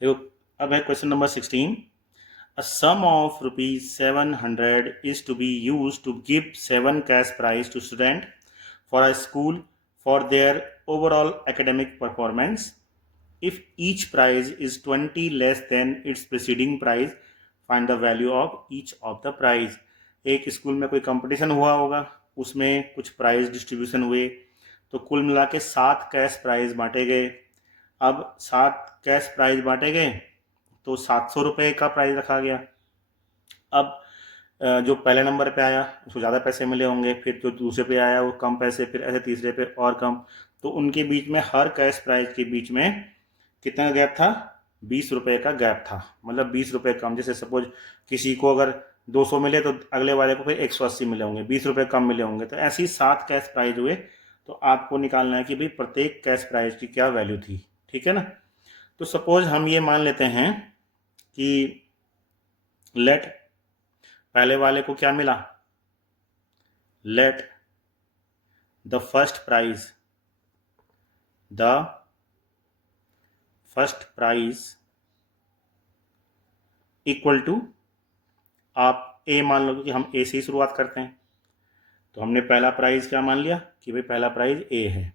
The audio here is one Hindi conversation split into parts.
देखो, अब है question number 16। A sum of rupees 700 is to be used to give 7 cash prize to student for a school for their overall academic performance. If each prize is 20 less than its preceding prize, find the value of each of the prize. एक स्कूल में कोई कंपटीशन हुआ होगा, उसमें कुछ प्राइज डिस्ट्रीब्यूशन हुए, तो कुल मिला के 7 कैश प्राइज बांटे गए। अब 7 कैश प्राइज बांटे गए तो 700 रुपये का प्राइज रखा गया। अब जो पहले नंबर पे आया उसको ज़्यादा पैसे मिले होंगे, फिर जो दूसरे पे आया वो कम पैसे, फिर ऐसे तीसरे पे और कम। तो उनके बीच में, हर कैश प्राइज के बीच में कितना गैप था? 20 रुपये का गैप था। मतलब 20 रुपये कम। जैसे सपोज किसी को अगर 200 मिले तो अगले वाले को फिर 180 मिले होंगे, 20 रुपये कम मिले होंगे। तो ऐसे ही 7 कैश प्राइज हुए। तो आपको निकालना है कि भाई प्रत्येक कैश प्राइज की क्या वैल्यू थी। ठीक है ना। तो सपोज हम ये मान लेते हैं कि लेट पहले वाले को क्या मिला, let the first prize equal to, आप ए मान लो कि हम ए से ही शुरुआत करते हैं। तो हमने पहला प्राइज क्या मान लिया कि भाई पहला प्राइज ए है।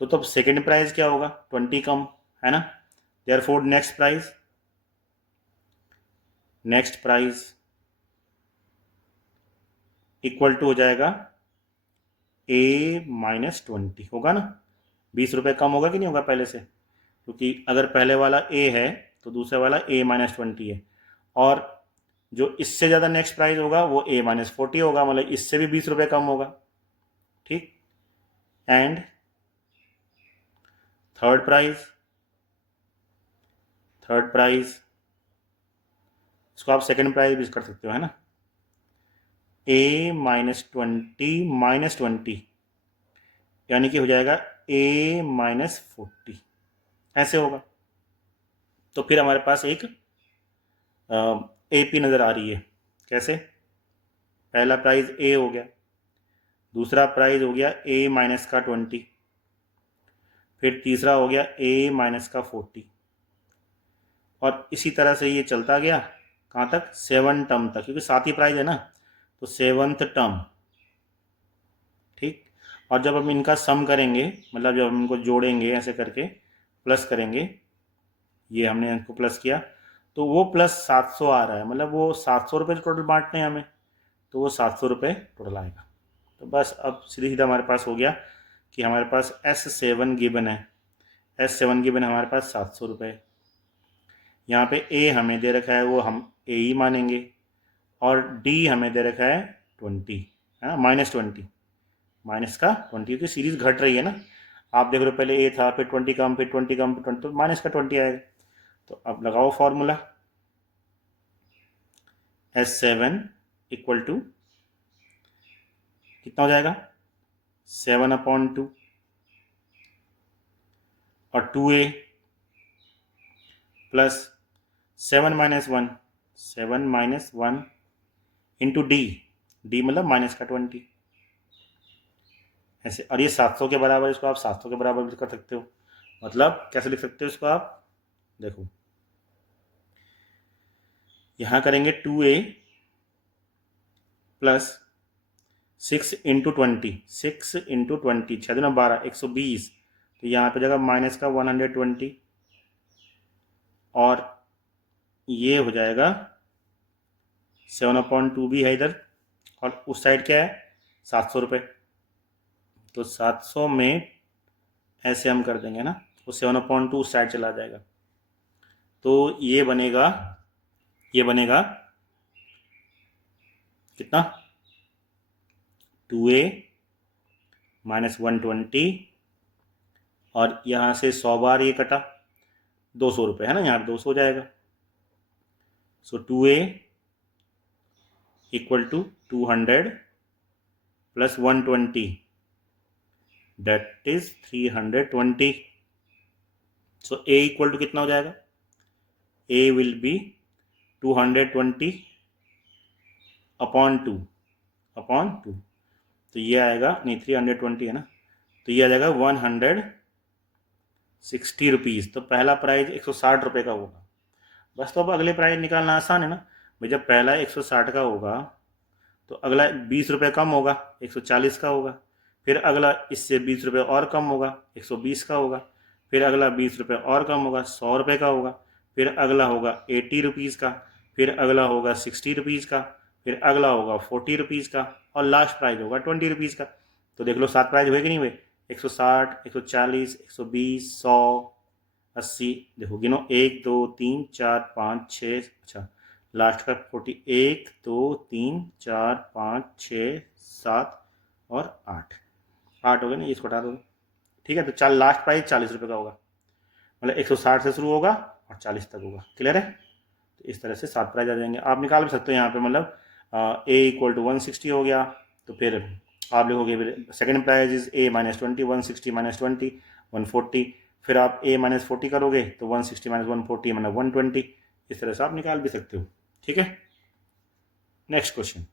तो तब सेकंड प्राइज क्या होगा? 20 कम है ना। Therefore next prize equal to हो जाएगा ए माइनस 20, होगा ना। 20 रुपये कम होगा कि नहीं होगा पहले से? क्योंकि अगर पहले वाला ए है तो दूसरा वाला ए माइनस 20 है, और जो इससे ज़्यादा नेक्स्ट प्राइस होगा वो ए माइनस 40 होगा, मतलब इससे भी 20 रुपये कम होगा। ठीक। एंड थर्ड प्राइज इसको आप सेकंड प्राइज भी कर सकते हो, है ना। ए माइनस ट्वेंटी यानी कि हो जाएगा ए माइनस 40, ऐसे होगा। तो फिर हमारे पास एक ए पी नज़र आ रही है। कैसे? पहला प्राइज ए हो गया, दूसरा प्राइज हो गया ए माइनस का 20, फिर तीसरा हो गया ए माइनस का 40, और इसी तरह से ये चलता गया कहाँ तक? 7 टर्म तक, क्योंकि 7 ही प्राइज है ना, तो 7th टर्म। ठीक। और जब हम इनका सम करेंगे, मतलब जब हम इनको जोड़ेंगे ऐसे करके प्लस करेंगे, ये हमने इनको प्लस किया तो वो प्लस 700 आ रहा है, मतलब वो 700 रुपये टोटल बांटने हैं हमें, तो वो 700 रुपये टोटल आएगा। तो बस अब सीधे सीधा हमारे पास हो गया कि हमारे पास S7 गिवन है। S7 गिवन है हमारे पास 700 रुपये। यहाँ पे ए हमें दे रखा है, वो हम ए ही मानेंगे, और डी हमें दे रखा है 20, है ना, -20, माइनस का 20, क्योंकि सीरीज घट रही है ना। आप देख रहे हो पहले ए था, फिर 20 कम, फिर 20 कम, फिर 20, तो माइनस का 20 आएगा। तो अब लगाओ फॉर्मूला, S7 इक्वल टू कितना हो जाएगा? 7/2 और 2a प्लस 7 - 1 इंटू डी मतलब माइनस का 20, ऐसे। और ये 700 के बराबर, इसको आप 700 के बराबर भी कर सकते हो। मतलब कैसे लिख सकते हो इसको आप? देखो, यहाँ करेंगे 2a प्लस 6 × 20, 6 × 20, 6×12 120, तो यहाँ पे जगह माइनस का 120, और ये हो जाएगा 7/2 भी है इधर, और उस साइड क्या है? 700 रुपये। तो 700 में ऐसे हम कर देंगे ना, तो 7/2 उस साइड चला जाएगा। तो ये बनेगा कितना? 2a माइनस 120, और यहाँ से 100 बार ये कटा, 200 रुपये है ना, यहाँ 200 हो जाएगा। So 2a equal to 200 plus 120, that is 320। So a equal to कितना हो जाएगा? a विल बी 220 अपॉन 2, तो ये आएगा, नहीं 320 है ना, तो ये आ जाएगा ₹60, तो पहला प्राइज 160 रुपये का होगा। बस तो अब अगले प्राइज निकालना आसान है ना भाई, जब पहला 160 का होगा तो अगला 20 रुपये कम होगा, 140 का होगा, फिर अगला इससे 20 रुपये और कम होगा, 120 का होगा, फिर अगला 20 रुपये और कम होगा, 100 रुपये का होगा, फिर अगला होगा 80 रुपीज़ का, फिर अगला होगा 60 रुपीज़ का, फिर अगला होगा 40 रुपीज़ का, और लास्ट प्राइज होगा 20 रुपीज़ का। तो देख लो 7 प्राइज हुए कि नहीं हुए, 160, 140, 120, 100, 80, देखो गिनो 1 2 3 4 5 6, अच्छा लास्ट का 40, 1 2 3 4 5 6 7 और 8 हो गए ना, इसको हटा दो, ठीक है। तो चल लास्ट प्राइस 40 रुपये का होगा, मतलब 160 से शुरू होगा और 40 तक होगा। क्लियर है? तो इस तरह से 7 प्राइज आ जाएंगे। आप निकाल भी सकते हो यहाँ पे, मतलब A = 160 हो गया, तो फिर आप लिखोगे फिर सेकेंड प्राइज इज A - 20, 160 - 20 140, फिर आप A - 40 करोगे तो 160 - 140 मतलब 120। इस तरह से आप निकाल भी सकते हो, ठीक है। Next question.